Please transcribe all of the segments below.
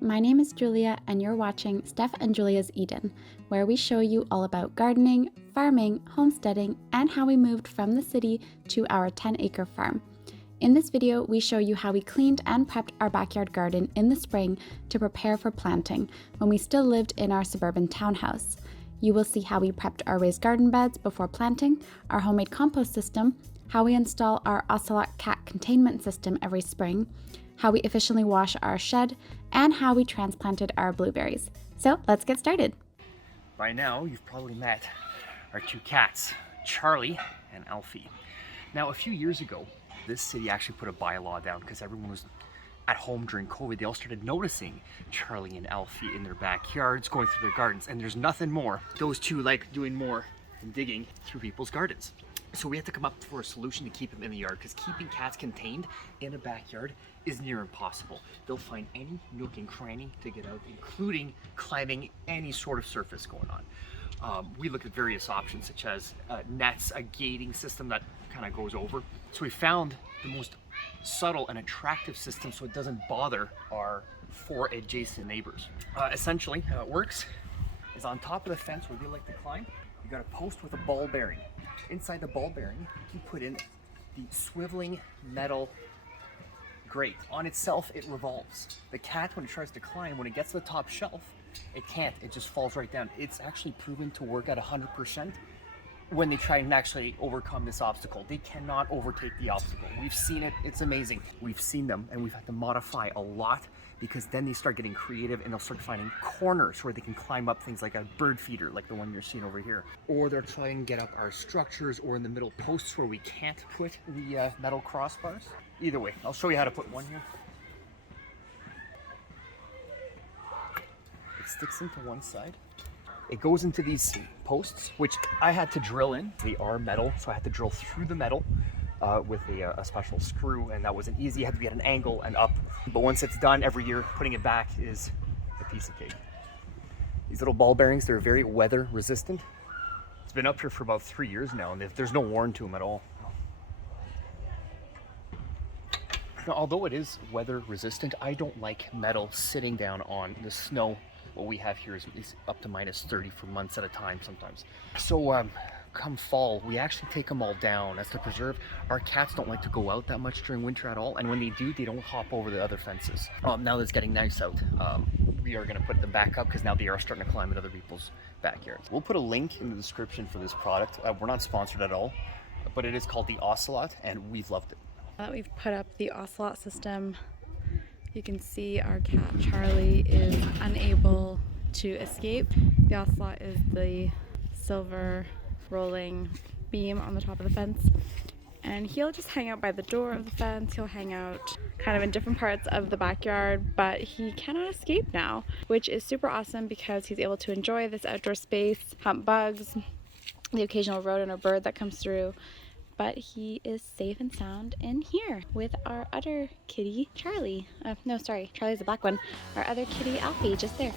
my name is Julia and you're watching Steph and Julia's Eden, where we show you all about gardening, farming, homesteading, and how we moved from the city to our 10-acre farm. In this video, we show you how we cleaned and prepped our backyard garden in the spring to prepare for planting when we still lived in our suburban townhouse. You will see how we prepped our raised garden beds before planting, our homemade compost system, how we install our Oscillot Cat Containment system every spring, how we efficiently wash our shed, and how we transplanted our blueberries. So let's get started. By now, you've probably met our two cats, Charlie and Alfie. Now, a few years ago, this city actually put a bylaw down because everyone was at home during COVID. They all started noticing Charlie and Alfie in their backyards, going through their gardens, and there's nothing more. Those two like doing more than digging through people's gardens. So we had to come up for a solution to keep them in the yard, because keeping cats contained in a backyard is near impossible. They'll find any nook and cranny to get out, including climbing any sort of surface going on. We looked at various options such as nets, a gating system that kind of goes over. So we found the most subtle and attractive system so it doesn't bother our 4 adjacent neighbors. Essentially, how it works is on top of the fence where they like to climb, you got a post with a ball bearing. Inside the ball bearing, you put in the swiveling metal grate. On itself, it revolves. The cat, when it tries to climb, when it gets to the top shelf, it can't. It just falls right down. It's actually proven to work at 100% when they try and actually overcome this obstacle. They cannot overtake the obstacle. We've seen it. It's amazing. We've seen them, and we've had to modify a lot, because then they start getting creative and they'll start finding corners where they can climb up things like a bird feeder, like the one you're seeing over here. Or they're trying to get up our structures or in the middle posts where we can't put the metal crossbars. Either way, I'll show you how to put one here. It sticks into one side. It goes into these posts, which I had to drill in. They are metal, so I had to drill through the metal with a special screw, and that wasn't easy. You had to get an angle and up. But once it's done, every year putting it back is a piece of cake. These little ball bearings, they're very weather resistant. It's been up here for about 3 years now, and there's no worn to them at all. Now, although it is weather resistant, I don't like metal sitting down on the snow. What we have here is up to -30 for months at a time sometimes. So come fall, we actually take them all down as to preserve. Our cats don't like to go out that much during winter at all, and when they do, they don't hop over the other fences. Now that it's getting nice out, we are going to put them back up because now they are starting to climb at other people's backyards. We'll put a link in the description for this product. We're not sponsored at all, but it is called the Oscillot, and we've loved it. Now that we've put up the Oscillot system, you can see our cat Charlie is unable to escape. The Oscillot is the silver rolling beam on the top of the fence, and he'll just hang out by the door of the fence. He'll hang out kind of in different parts of the backyard, but he cannot escape now, which is super awesome because he's able to enjoy this outdoor space, hunt bugs, the occasional rodent or bird that comes through, but he is safe and sound in here with our other kitty, Charlie. No, sorry, Charlie's the black one. Our other kitty, Alfie, just there.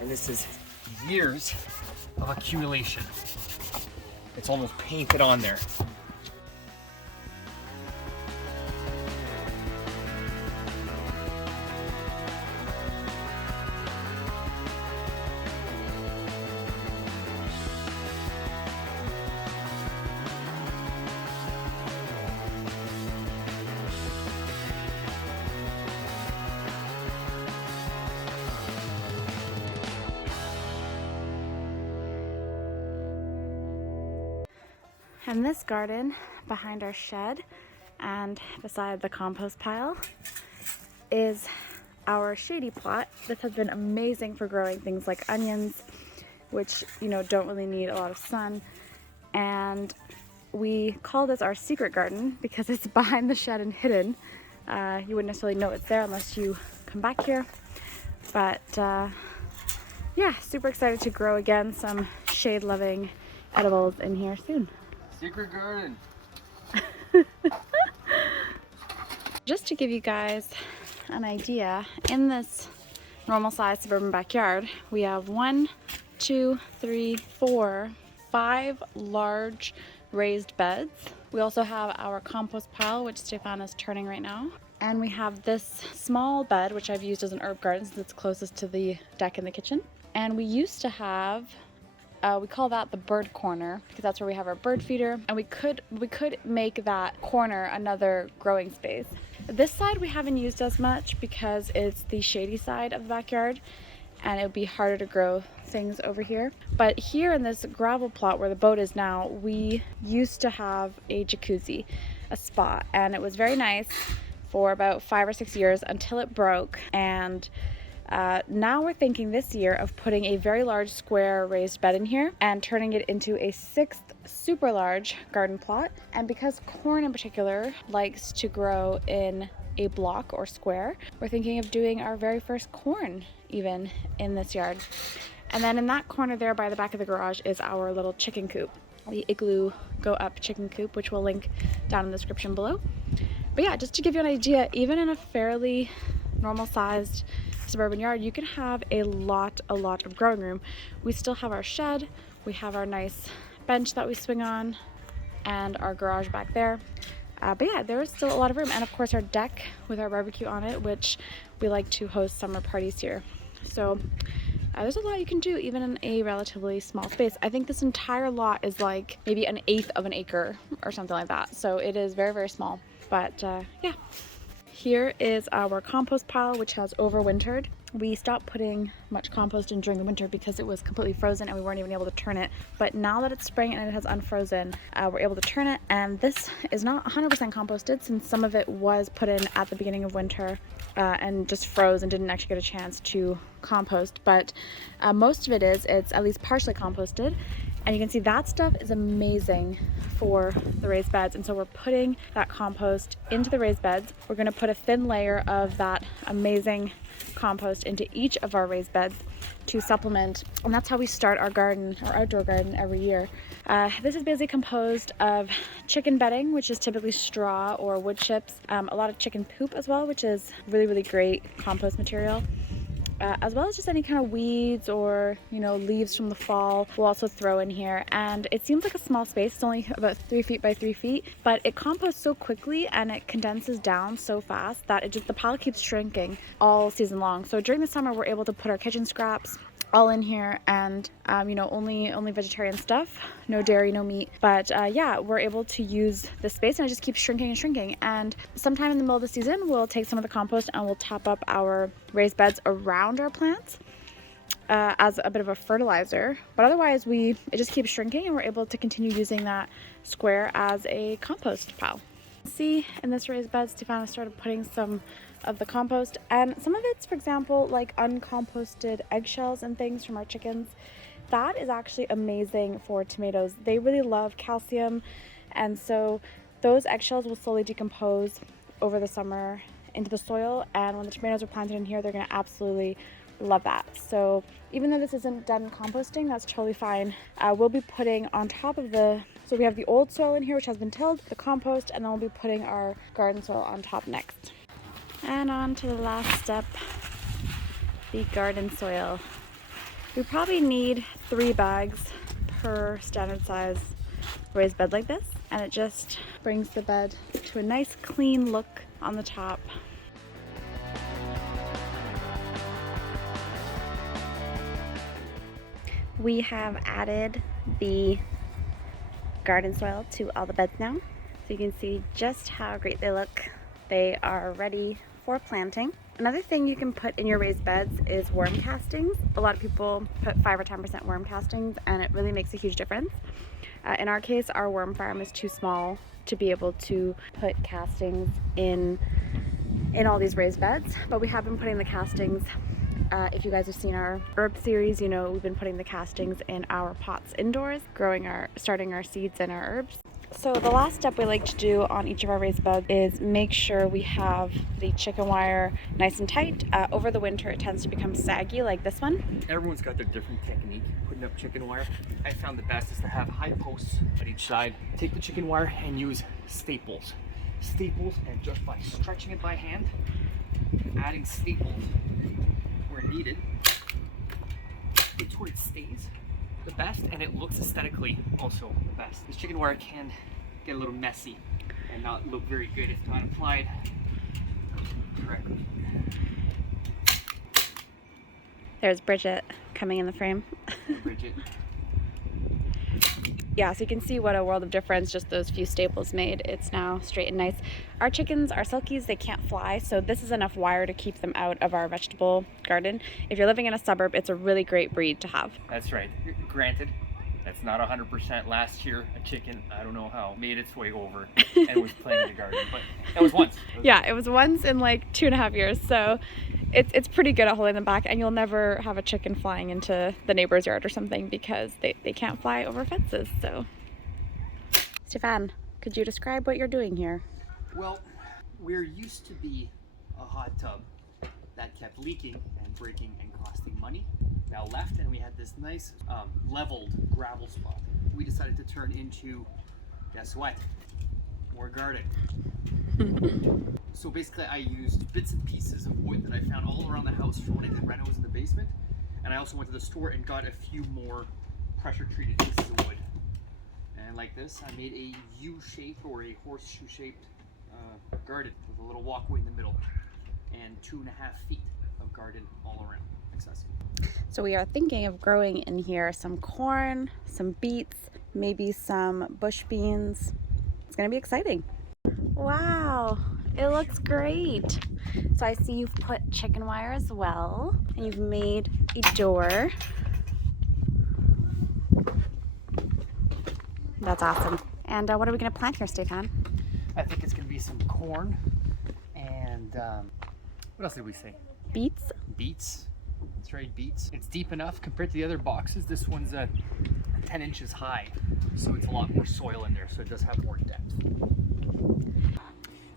And this is years of accumulation. It's almost painted on there. And this garden behind our shed and beside the compost pile is our shady plot. This has been amazing for growing things like onions, which, you know, don't really need a lot of sun. And we call this our secret garden because it's behind the shed and hidden. You wouldn't necessarily know it's there unless you come back here. But yeah, super excited to grow again some shade-loving edibles in here soon. Secret garden. Just to give you guys an idea, in this normal size suburban backyard, we have 1, 2, 3, 4, 5 large raised beds We also have our compost pile, which Stefan is turning right now. And we have this small bed, which I've used as an herb garden since it's closest to the deck in the kitchen. And we used to have, we call that the bird corner because that's where we have our bird feeder. And we could make that corner another growing space. This side we haven't used as much because it's the shady side of the backyard and it would be harder to grow things over here. But here in this gravel plot where the boat is now, we used to have a jacuzzi, a spa, and it was very nice for about 5 or 6 years until it broke. And now we're thinking this year of putting a very large square raised bed in here and turning it into a 6th super large garden plot. And because corn in particular likes to grow in a block or square, we're thinking of doing our very first corn even in this yard. And then in that corner there by the back of the garage is our little chicken coop, the Igloo Go Up chicken coop, which we'll link down in the description below. But yeah, just to give you an idea, even in a fairly normal sized suburban yard, you can have a lot of growing room. We still have our shed, we have our nice bench that we swing on, and our garage back there. But yeah, there is still a lot of room, and of course our deck with our barbecue on it, which we like to host summer parties here. So there's a lot you can do even in a relatively small space. I think this entire lot is like maybe 1/8 of an acre or something like that. So it is very small, but yeah. Here is our compost pile, which has overwintered. We stopped putting much compost in during the winter because it was completely frozen and we weren't even able to turn it. But now that it's spring and it has unfrozen, we're able to turn it. And this is not 100% composted since some of it was put in at the beginning of winter and just froze and didn't actually get a chance to compost. But most of it's at least partially composted. And you can see that stuff is amazing for the raised beds. And so we're putting that compost into the raised beds. We're going to put a thin layer of that amazing compost into each of our raised beds to supplement. And that's how we start our garden, our outdoor garden, every year. This is basically composed of chicken bedding, which is typically straw or wood chips. A lot of chicken poop as well, which is really great compost material. As well as just any kind of weeds or, you know, leaves from the fall we'll also throw in here. And it seems like a small space, it's only about 3 feet by 3 feet, but it composts so quickly and it condenses down so fast that the pile keeps shrinking all season long. So during the summer we're able to put our kitchen scraps all in here and you know, only vegetarian stuff, no dairy, no meat. But yeah, we're able to use the space and it just keeps shrinking and shrinking. And sometime in the middle of the season we'll take some of the compost and we'll top up our raised beds around our plants as a bit of a fertilizer. But otherwise it just keeps shrinking and we're able to continue using that square as a compost pile. See, in this raised bed, Stefana started putting some of the compost, and some of it's, for example, like uncomposted eggshells and things from our chickens. That is actually amazing for tomatoes. They really love calcium, and so those eggshells will slowly decompose over the summer into the soil, and when the tomatoes are planted in here, they're going to absolutely love that. So even though this isn't done composting, that's totally fine. We'll be putting on top of so we have the old soil in here which has been tilled, the compost, and then we'll be putting our garden soil on top next. And on to the last step, the garden soil. We probably need 3 bags per standard size raised bed like this, and it just brings the bed to a nice clean look on the top. We have added the garden soil to all the beds now, so you can see just how great they look. They are ready for planting. Another thing you can put in your raised beds is worm castings. A lot of people put 5 or 10% worm castings and it really makes a huge difference. In our case, our worm farm is too small to be able to put castings in all these raised beds, but we have been putting the castings, if you guys have seen our herb series, you know we've been putting the castings in our pots indoors, starting our seeds and our herbs. So the last step we like to do on each of our raised beds is make sure we have the chicken wire nice and tight. Over the winter it tends to become saggy like this one. Everyone's got their different technique putting up chicken wire. I found the best is to have high posts on each side. Take the chicken wire and use staples. And just by stretching it by hand, adding staples where needed, it's where it stays the best and it looks aesthetically also the best. This chicken wire can get a little messy and not look very good if not applied correctly. There's Bridget coming in the frame. Bridget. Yeah, so you can see what a world of difference just those few staples made. It's now straight and nice. Our chickens are silkies, they can't fly, so this is enough wire to keep them out of our vegetable garden. If you're living in a suburb, it's a really great breed to have. That's right. Granted, that's not 100%. Last year, a chicken, I don't know how, made its way over and was playing in the garden, but that was once. Yeah, it was once in like 2.5 years, so it's pretty good at holding them back, and you'll never have a chicken flying into the neighbor's yard or something because they can't fly over fences. So, Stefan, could you describe what you're doing here? Well, there used to be a hot tub that kept leaking and breaking and costing money. Now left, and we had this nice leveled gravel spot. We decided to turn into, guess what? More garden. So basically I used bits and pieces of wood that I found all around the house from when I did renos in the basement. And I also went to the store and got a few more pressure treated pieces of wood. And like this, I made a U-shaped or a horseshoe shaped garden with a little walkway in the middle and 2.5 feet of garden all around accessible. So we are thinking of growing in here some corn, some beets, maybe some bush beans. It's gonna be exciting. Wow, it looks great. So I see you've put chicken wire as well, and you've made a door. That's awesome. And what are we gonna plant here, Stefan? I think it's gonna be some corn and what else did we say? Beets. Beets. That's right, beets. It's deep enough compared to the other boxes. This one's 10 inches high, so it's a lot more soil in there, so it does have more depth.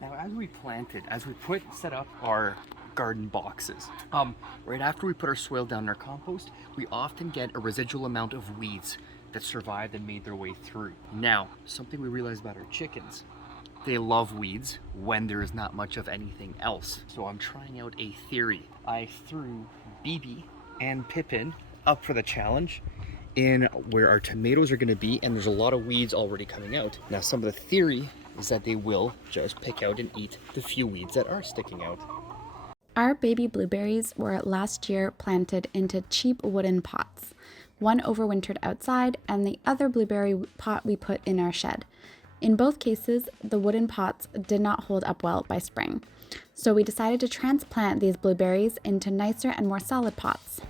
Now, as we set up our garden boxes, right after we put our soil down in our compost, we often get a residual amount of weeds that survived and made their way through. Now, something we realized about our chickens, they love weeds when there is not much of anything else. So I'm trying out a theory. I threw BB and Pippin up for the challenge in where our tomatoes are going to be, and there's a lot of weeds already coming out. Now, some of the theory is that they will just pick out and eat the few weeds that are sticking out. Our baby blueberries were last year planted into cheap wooden pots. One overwintered outside, and the other blueberry pot we put in our shed. In both cases, the wooden pots did not hold up well by spring. So we decided to transplant these blueberries into nicer and more solid pots.